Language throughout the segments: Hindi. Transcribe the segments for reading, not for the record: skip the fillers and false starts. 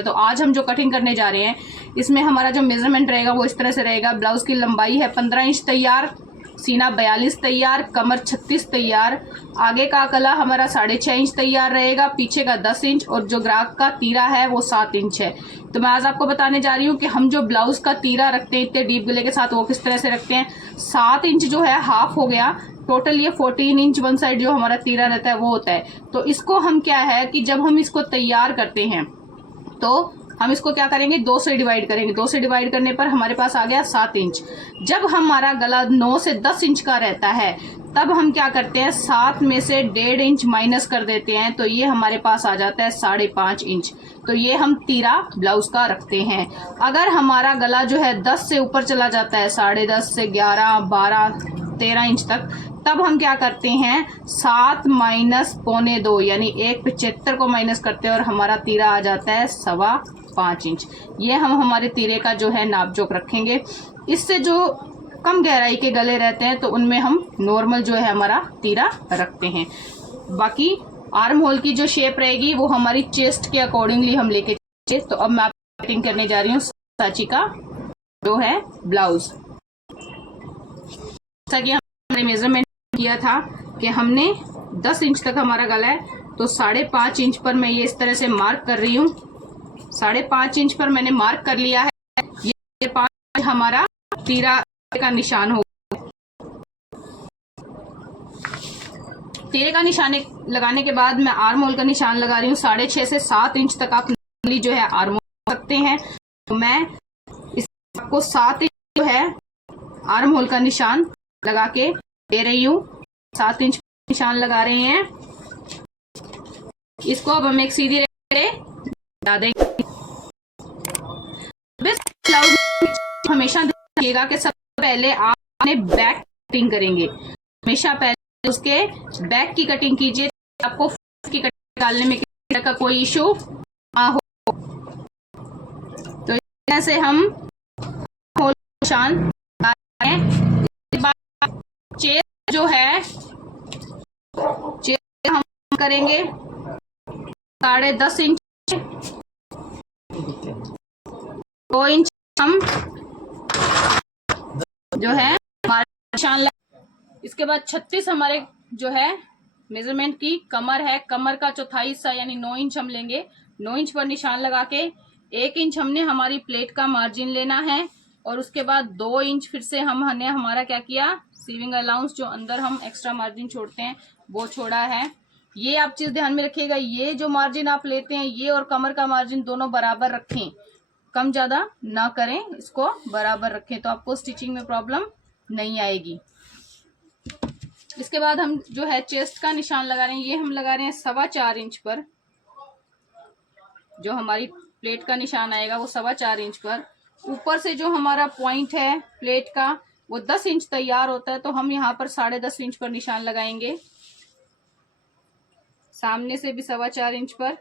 सकते हैं। तो आज हम जो कटिंग करने जा रहे हैं इसमें हमारा जो मेजरमेंट रहेगा वो इस तरह से रहेगा। ब्लाउज की लंबाई है 15 इंच तैयार, सीना 42 तैयार, कमर 36 तैयार, आगे का गला हमारा 6.5 इंच तैयार रहेगा, पीछे का 10 इंच और जो ग्राहक का तीरा है वो 7 इंच है। तो मैं आज आपको बताने जा रही हूँ कि हम जो ब्लाउज का तीरा रखते हैं इतने डीप गले के साथ वो किस तरह से रखते हैं। 7 इंच जो है हाफ हो गया, टोटल ये 14 इंच वन साइड जो हमारा तीरा रहता है वो होता है। तो इसको हम क्या है कि जब हम इसको तैयार करते हैं तो हम इसको क्या करेंगे, 2 से डिवाइड करेंगे। 2 से डिवाइड करने पर हमारे पास आ गया 7 इंच। जब हमारा गला 9 से 10 इंच का रहता है तब हम क्या करते हैं, 7 में से 1.5 इंच माइनस कर देते हैं, तो ये हमारे पास आ जाता है 5.5 इंच। तो ये हम तीरा ब्लाउज का रखते हैं। अगर हमारा गला जो है 10 से ऊपर चला जाता है, 10.5 से 11, 12, 13 इंच तक, तब हम क्या करते हैं, 7 माइनस 2.25 यानी 1.75 को माइनस करते हैं और हमारा तीरा आ जाता है 5.25 इंच। ये हम हमारे तीरे का जो है नाप जोक रखेंगे। इससे जो कम गहराई के गले रहते हैं तो उनमें हम नॉर्मल जो है हमारा तीरा रखते हैं। बाकी आर्म होल की जो शेप रहेगी वो हमारी चेस्ट के अकॉर्डिंगली हम लेके चलेंगे। तो अब मैं आपको कटिंग करने जा रही हूँ सांची का जो है ब्लाउज। जैसा कि हमने मेजरमेंट किया था कि हमने 10 इंच तक हमारा गला है, तो 5.5 इंच पर मैं ये इस तरह से मार्क कर रही हूँ। 5.5 इंच पर मैंने मार्क कर लिया है। ये 5 हमारा तीरा का निशान हो। तीरे का निशान लगाने के बाद मैं आर्म होल का निशान लगा रही हूँ। 6.5 से 7 इंच तक आप जो है आर्म होल सकते हैं। तो मैं इस आपको 7 इंच जो है आर्म होल का निशान लगा के दे रही हूँ। 7 इंच निशान लगा रहे हैं। इसको अब हम एक सीधी रेखा बना देंगे। हमेशा देखिएगा कि सबसे पहले आपने बैक कटिंग करेंगे। हमेशा पहले उसके बैक की कटिंग कीजिए, आपको फ्रंट की कटिंग डालने में किसी तरह का कोई इशू ना हो। तो इस तरह से हम होल निशान लगा रहे हैं। इसके बाद चेस्ट जो है, चेस्ट हम करेंगे 10.5 इंच, 2 इंच हम जो है हमारा निशान। इसके बाद 36 हमारे जो है मेजरमेंट की कमर है। कमर का चौथाई हिस्सा यानी 9 इंच हम लेंगे। 9 इंच पर निशान लगा के 1 इंच हमने हमारी प्लेट का मार्जिन लेना है और उसके बाद 2 इंच फिर से हमने हमारा क्या किया, सीविंग अलाउंस जो अंदर हम एक्स्ट्रा मार्जिन छोड़ते हैं वो छोड़ा है। ये आप चीज ध्यान में रखिएगा, ये जो मार्जिन आप लेते हैं ये और कमर का मार्जिन दोनों बराबर रखें, कम ज्यादा ना करें, इसको बराबर रखें तो आपको स्टिचिंग में प्रॉब्लम नहीं आएगी। इसके बाद हम जो है चेस्ट का निशान लगा रहे हैं। ये हम लगा रहे हैं 4.25 इंच पर। जो हमारी प्लेट का निशान आएगा वो 4.25 इंच पर। ऊपर से जो हमारा पॉइंट है प्लेट का वो 10 इंच तैयार होता है, तो हम यहाँ पर 10.5 इंच पर निशान लगाएंगे। सामने से भी 4.25 इंच पर,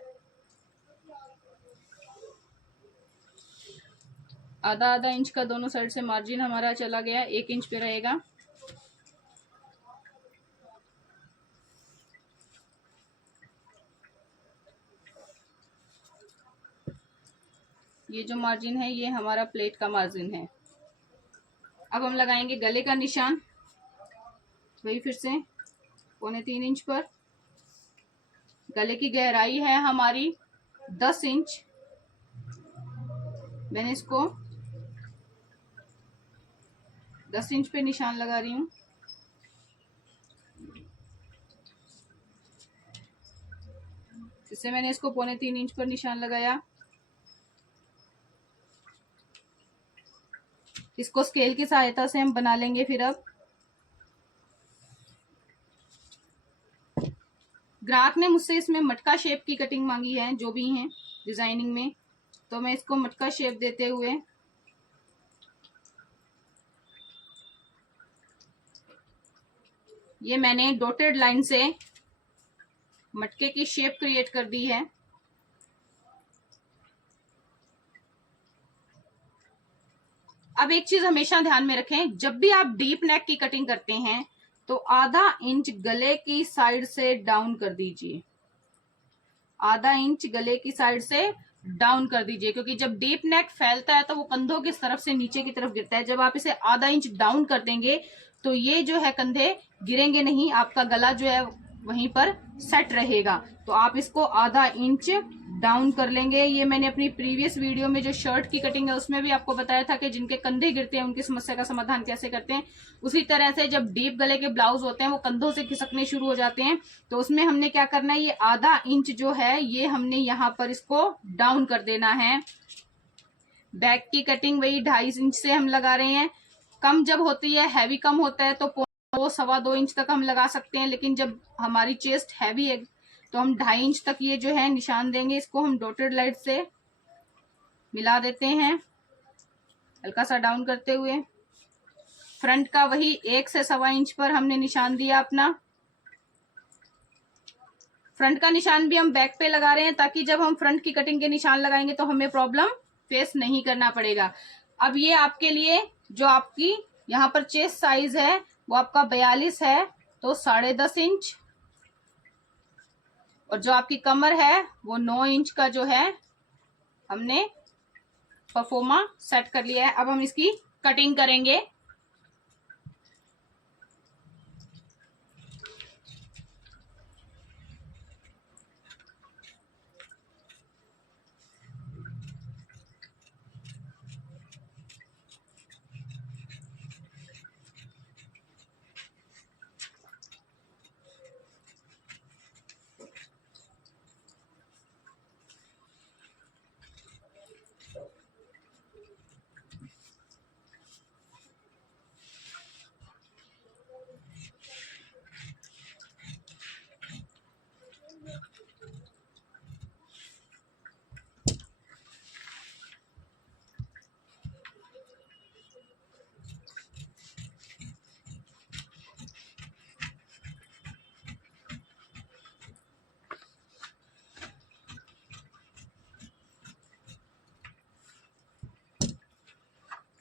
आधा इंच का दोनों साइड से मार्जिन हमारा चला गया, 1 इंच पे रहेगा। ये जो मार्जिन है ये हमारा प्लेट का मार्जिन है। अब हम लगाएंगे गले का निशान, वही फिर से 3.25 इंच पर। गले की गहराई है हमारी 10 इंच। मैंने इसको 10 इंच पे निशान लगा रही हूँ। इससे मैंने इसको 3.25 इंच पर निशान लगाया। इसको स्केल की सहायता से हम बना लेंगे। फिर अब ग्राहक ने मुझसे इसमें मटका शेप की कटिंग मांगी है, जो भी है डिजाइनिंग में, तो मैं इसको मटका शेप देते हुए ये मैंने डॉटेड लाइन से मटके की शेप क्रिएट कर दी है। अब एक चीज हमेशा ध्यान में रखें, जब भी आप डीप नेक की कटिंग करते हैं तो आधा इंच गले की साइड से डाउन कर दीजिए। आधा इंच गले की साइड से डाउन कर दीजिए, क्योंकि जब डीप नेक फैलता है तो वो कंधों की तरफ से नीचे की तरफ गिरता है। जब आप इसे आधा इंच डाउन कर देंगे तो ये जो है कंधे गिरेंगे नहीं, आपका गला जो है वहीं पर सेट रहेगा। तो आप इसको आधा इंच डाउन कर लेंगे। ये मैंने अपनी प्रीवियस वीडियो में जो शर्ट की कटिंग है उसमें भी आपको बताया था कि जिनके कंधे गिरते हैं उनकी समस्या का समाधान कैसे करते हैं। उसी तरह से जब डीप गले के ब्लाउज होते हैं वो कंधों से खिसकने शुरू हो जाते हैं, तो उसमें हमने क्या करना है, ये आधा इंच जो है ये हमने यहाँ पर इसको डाउन कर देना है। बैक की कटिंग वही 2.5 इंच से हम लगा रहे हैं। कम जब होती है, हैवी कम होता है तो 2.25 इंच तक हम लगा सकते हैं, लेकिन जब हमारी चेस्ट हैवी है तो हम 2.5 इंच तक ये जो है निशान देंगे। इसको हम डॉटेड लाइन से मिला देते हैं, हल्का सा डाउन करते हुए। फ्रंट का वही 1 से 1.25 इंच पर हमने निशान दिया अपना। फ्रंट का निशान भी हम बैक पे लगा रहे हैं ताकि जब हम फ्रंट की कटिंग के निशान लगाएंगे तो हमें प्रॉब्लम फेस नहीं करना पड़ेगा। अब ये आपके लिए जो आपकी यहाँ पर चेस्ट साइज है वो आपका 42 है, तो 10.5 इंच, और जो आपकी कमर है वो 9 इंच का जो है हमने परफॉर्मा सेट कर लिया है। अब हम इसकी कटिंग करेंगे।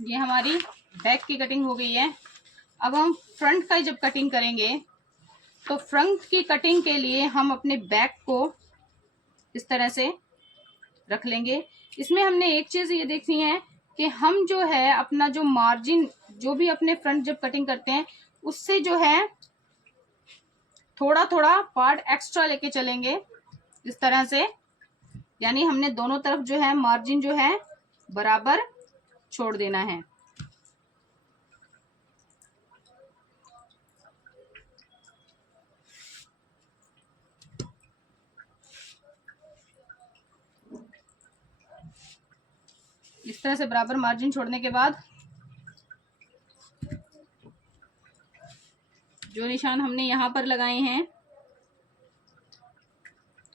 ये हमारी बैक की कटिंग हो गई है। अब हम फ्रंट का जब कटिंग करेंगे तो फ्रंट की कटिंग के लिए हम अपने बैक को इस तरह से रख लेंगे। इसमें हमने एक चीज ये देखनी है कि हम जो है अपना जो मार्जिन जो भी अपने फ्रंट जब कटिंग करते हैं उससे जो है थोड़ा थोड़ा पार्ट एक्स्ट्रा लेके चलेंगे इस तरह से, यानी हमने दोनों तरफ जो है मार्जिन जो है बराबर छोड़ देना है। इस तरह से बराबर मार्जिन छोड़ने के बाद जो निशान हमने यहां पर लगाए हैं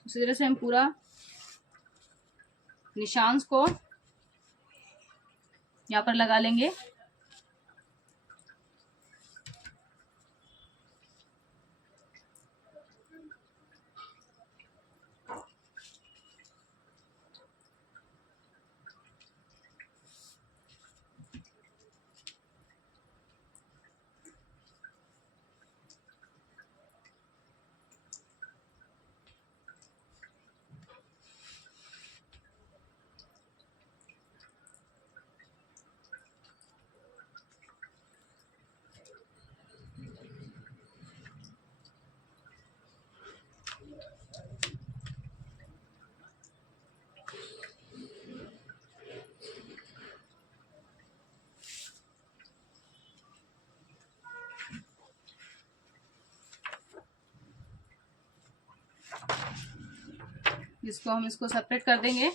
उसी तरह से हम पूरा निशान को यहां पर लगा लेंगे। इसको हम इसको सेपरेट कर देंगे।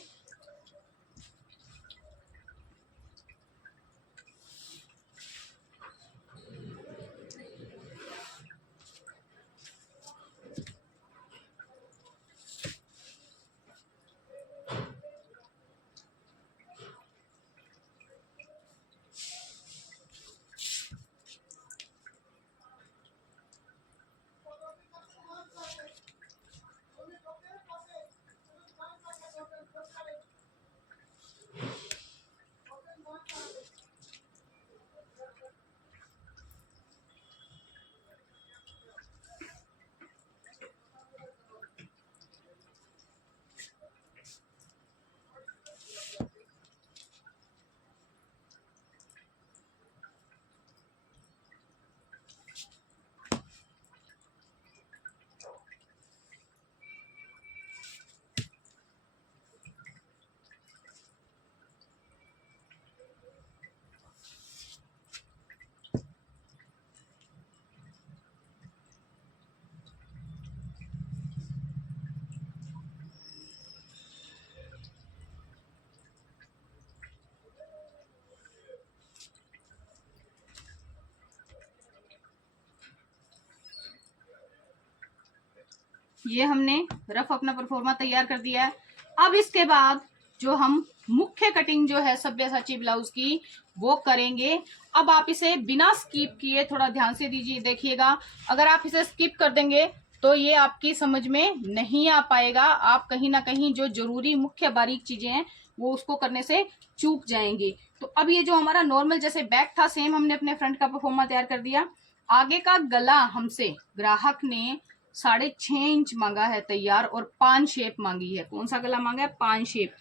ये हमने रफ अपना परफॉर्मा तैयार कर दिया है। अब इसके बाद जो हम मुख्य कटिंग जो है सब्यासाची ब्लाउज की वो करेंगे। अब आप इसे बिना स्किप किए थोड़ा ध्यान से दीजिए, देखिएगा। अगर आप इसे स्किप कर देंगे तो ये आपकी समझ में नहीं आ पाएगा। आप कहीं ना कहीं जो जरूरी मुख्य बारीक चीजें हैं वो उसको करने से चूक जाएंगे। तो अब ये जो हमारा नॉर्मल जैसे बैक था सेम हमने अपने फ्रंट का परफॉर्मा तैयार कर दिया। आगे का गला हमसे ग्राहक ने 6.5 इंच मांगा है तैयार और 5 शेप मांगी है। कौन सा गला मांगा है? 5 शेप।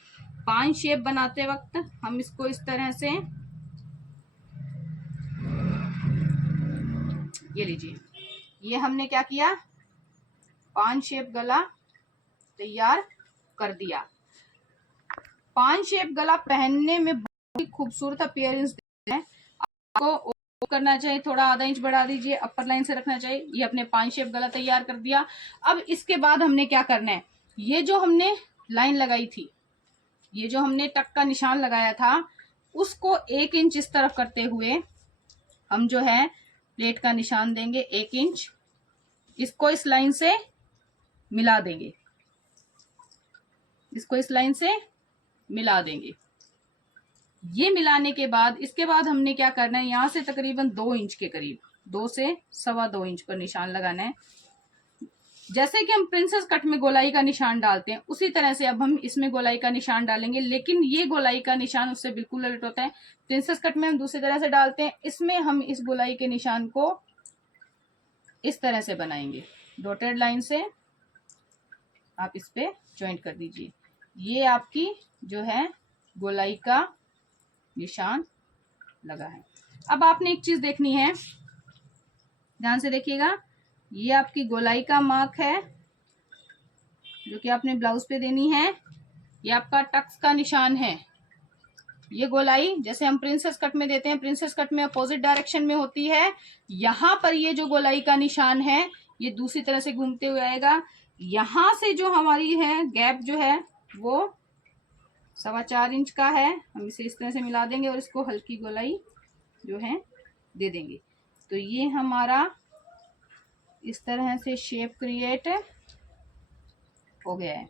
5 शेप बनाते वक्त हम इसको इस तरह से, ये लीजिए, ये हमने क्या किया, 5 शेप गला तैयार कर दिया। 5 शेप गला पहनने में बहुत ही खूबसूरत अपीयरेंस देता है। आपको करना चाहिए, थोड़ा आधा इंच बढ़ा दीजिए, अपर लाइन से रखना चाहिए। ये अपने 5 शेप गला तैयार कर दिया। अब इसके बाद हमने क्या करना है, ये जो हमने लाइन लगाई थी, ये जो हमने टक का निशान लगाया था, उसको 1 इंच इस तरफ करते हुए हम जो है प्लेट का निशान देंगे 1 इंच। इसको इस लाइन से मिला देंगे, इसको इस लाइन से मिला देंगे। ये मिलाने के बाद इसके बाद हमने क्या करना है, यहां से तकरीबन 2 इंच के करीब, 2 से 2.25 इंच पर निशान लगाना है। जैसे कि हम प्रिंसेस कट में गोलाई का निशान डालते हैं उसी तरह से अब हम इसमें गोलाई का निशान डालेंगे, लेकिन ये गोलाई का निशान उससे बिल्कुल उलट होता है। प्रिंसेस कट में हम दूसरी तरह से डालते हैं, इसमें हम इस गोलाई के निशान को इस तरह से बनाएंगे, डॉटेड लाइन से आप इस पे ज्वाइंट कर दीजिए। ये आपकी जो है गोलाई का निशान लगा है। अब आपने एक चीज देखनी है, ध्यान से देखिएगा। ये आपकी गोलाई का मार्क है जो कि आपने ब्लाउज पे देनी है। ये आपका टक्स का निशान है। ये गोलाई जैसे हम प्रिंसेस कट में देते हैं, प्रिंसेस कट में अपोजिट डायरेक्शन में होती है। यहां पर ये जो गोलाई का निशान है ये दूसरी तरह से घूमते हुए आएगा। यहां से जो हमारी है गैप जो है वो 4.25 इंच का है। हम इसे इस तरह से मिला देंगे और इसको हल्की गोलाई जो है दे देंगे। तो ये हमारा इस तरह से शेप क्रिएट हो गया है।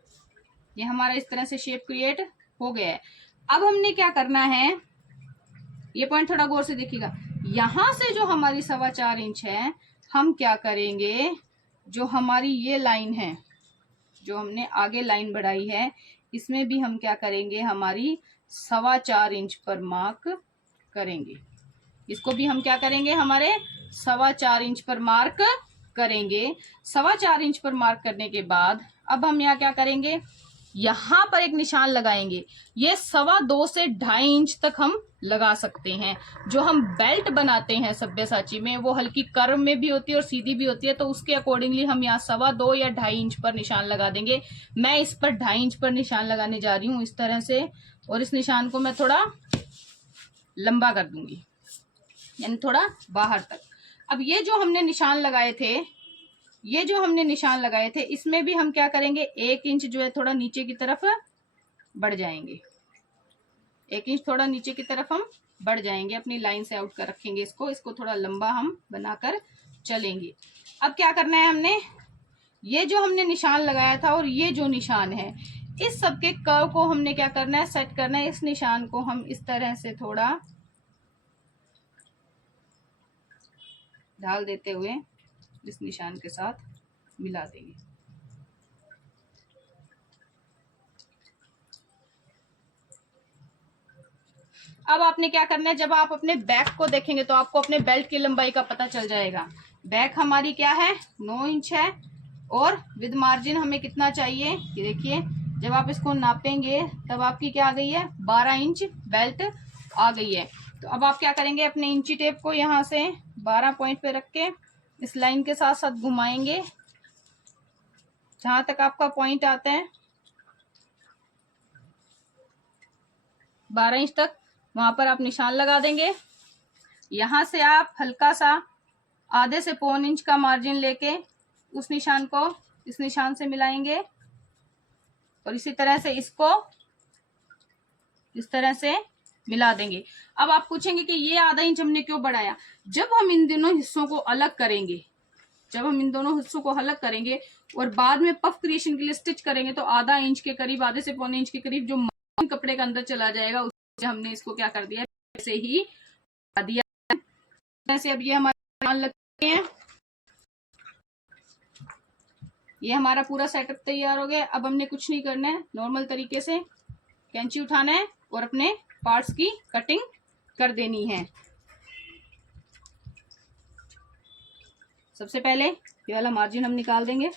ये हमारा इस तरह से शेप क्रिएट हो गया है। अब हमने क्या करना है, ये पॉइंट थोड़ा गौर से देखिएगा। यहां से जो हमारी 4.25 इंच है, हम क्या करेंगे, जो हमारी ये लाइन है, जो हमने आगे लाइन बढ़ाई है, इसमें भी हम क्या करेंगे, हमारी 4.25 इंच पर मार्क करेंगे। इसको भी हम क्या करेंगे, हमारे 4.25 इंच पर मार्क करेंगे। 4.25 इंच पर मार्क करने के बाद अब हम यहाँ क्या करेंगे, यहां पर एक निशान लगाएंगे। ये 2.25 से 2.5 इंच तक हम लगा सकते हैं। जो हम बेल्ट बनाते हैं सब्यासाची में वो हल्की कर्व में भी होती है और सीधी भी होती है, तो उसके अकॉर्डिंगली हम यहाँ 2.25 या 2.5 इंच पर निशान लगा देंगे। मैं इस पर 2.5 इंच पर निशान लगाने जा रही हूँ इस तरह से, और इस निशान को मैं थोड़ा लंबा कर दूंगी, यानी थोड़ा बाहर तक। अब ये जो हमने निशान लगाए थे, ये जो हमने निशान लगाए थे, इसमें भी हम क्या करेंगे, 1 इंच जो है थोड़ा नीचे की तरफ बढ़ जाएंगे। 1 इंच थोड़ा नीचे की तरफ हम बढ़ जाएंगे, अपनी लाइन से आउट कर रखेंगे इसको थोड़ा लंबा हम बनाकर चलेंगे। अब क्या करना है, हमने ये जो हमने निशान लगाया था और ये जो निशान है, इस सबके कर्व को हमने क्या करना है, सेट करना है। इस निशान को हम इस तरह से थोड़ा ढाल देते हुए इस निशान के साथ मिला देंगे। अब आपने क्या करना है, जब आप अपने बैक को देखेंगे तो आपको अपने बेल्ट की लंबाई का पता चल जाएगा। बैक हमारी क्या है, 9 इंच है, और विद मार्जिन हमें कितना चाहिए, ये देखिए। जब आप इसको नापेंगे तब आपकी क्या आ गई है, 12 इंच बेल्ट आ गई है। तो अब आप क्या करेंगे, अपने इंची टेप को यहाँ से 12 पॉइंट पे रख के इस लाइन के साथ साथ घुमाएंगे जहां तक आपका पॉइंट आता है 12 इंच तक, वहां पर आप निशान लगा देंगे। यहां से आप हल्का सा आधे से 1.25 इंच का मार्जिन लेके उस निशान को इस निशान से मिलाएंगे, और इसी तरह से इसको इस तरह से मिला देंगे। अब आप पूछेंगे कि ये आधा इंच हमने क्यों बढ़ाया। जब हम इन दोनों हिस्सों को अलग करेंगे जब हम इन दोनों हिस्सों को अलग करेंगे और बाद में पफ क्रिएशन के लिए स्टिच करेंगे तो आधा इंच के करीब, आधे से पौने इंच के करीब जो कपड़े के अंदर चला जाएगा, उससे हमने इसको क्या कर दिया, ऐसे ही दिया। जैसे अब ये हमारे निशान लगते हैं, ये हमारा पूरा सेटअप तैयार हो गया। अब हमने कुछ नहीं करना है, नॉर्मल तरीके से कैंची उठाना है और अपने पार्ट्स की कटिंग कर देनी है। सबसे पहले ये वाला मार्जिन हम निकाल देंगे।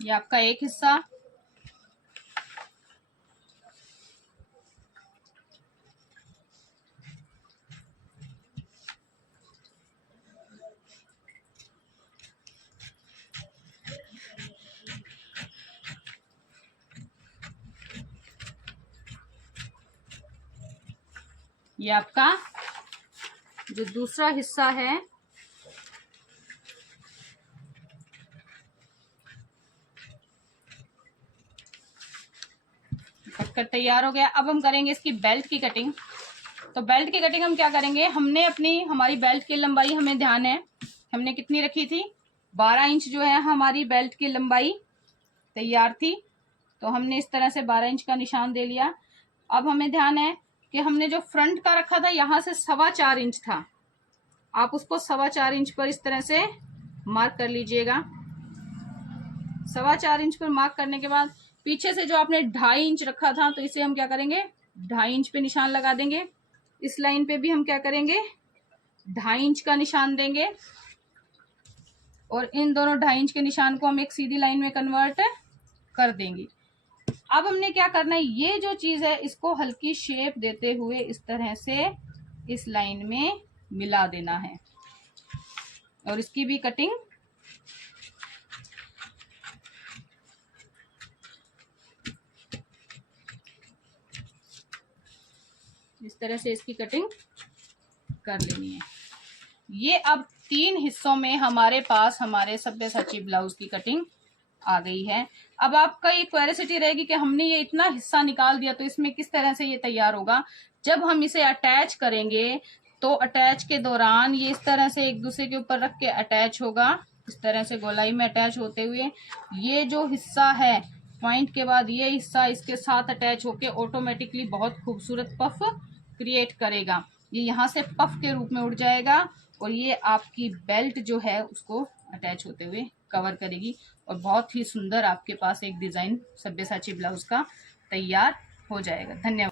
ये आपका एक हिस्सा, ये आपका जो दूसरा हिस्सा है, कटकर तैयार हो गया। अब हम करेंगे इसकी बेल्ट की कटिंग। तो बेल्ट की कटिंग हम क्या करेंगे, हमने हमारी बेल्ट की लंबाई हमें ध्यान है, हमने कितनी रखी थी, 12 इंच जो है हमारी बेल्ट की लंबाई तैयार थी। तो हमने इस तरह से 12 इंच का निशान दे लिया। अब हमें ध्यान है कि हमने जो फ्रंट का रखा था यहां से 4.25 इंच था, आप उसको 4.25 इंच पर इस तरह से मार्क कर लीजिएगा। 4.25 इंच पर मार्क करने के बाद पीछे से जो आपने 2.5 इंच रखा था, तो इसे हम क्या करेंगे, 2.5 इंच पे निशान लगा देंगे। इस लाइन पे भी हम क्या करेंगे, 2.5 इंच का निशान देंगे और इन दोनों 2.5 इंच के निशान को हम एक सीधी लाइन में कन्वर्ट कर देंगे। अब हमने क्या करना है, ये जो चीज है इसको हल्की शेप देते हुए इस तरह से इस लाइन में मिला देना है और इसकी भी कटिंग इस तरह से इसकी कटिंग कर लेनी है। ये अब 3 हिस्सों में हमारे पास हमारे सब्यसाची ब्लाउज की कटिंग आ गई है। अब आपका ये क्यूरियोसिटी रहेगी कि हमने ये इतना हिस्सा निकाल दिया तो इसमें किस तरह से ये तैयार होगा। जब हम इसे अटैच करेंगे तो अटैच के दौरान ये इस तरह से एक दूसरे के ऊपर रख के अटैच होगा, इस तरह से गोलाई में अटैच होते हुए ये जो हिस्सा है पॉइंट के बाद ये हिस्सा इसके साथ अटैच होके ऑटोमेटिकली बहुत खूबसूरत पफ क्रिएट करेगा। ये यहाँ से पफ के रूप में उड़ जाएगा और ये आपकी बेल्ट जो है उसको अटैच होते हुए कवर करेगी और बहुत ही सुंदर आपके पास एक डिजाइन सब्यसाची ब्लाउज का तैयार हो जाएगा। धन्यवाद।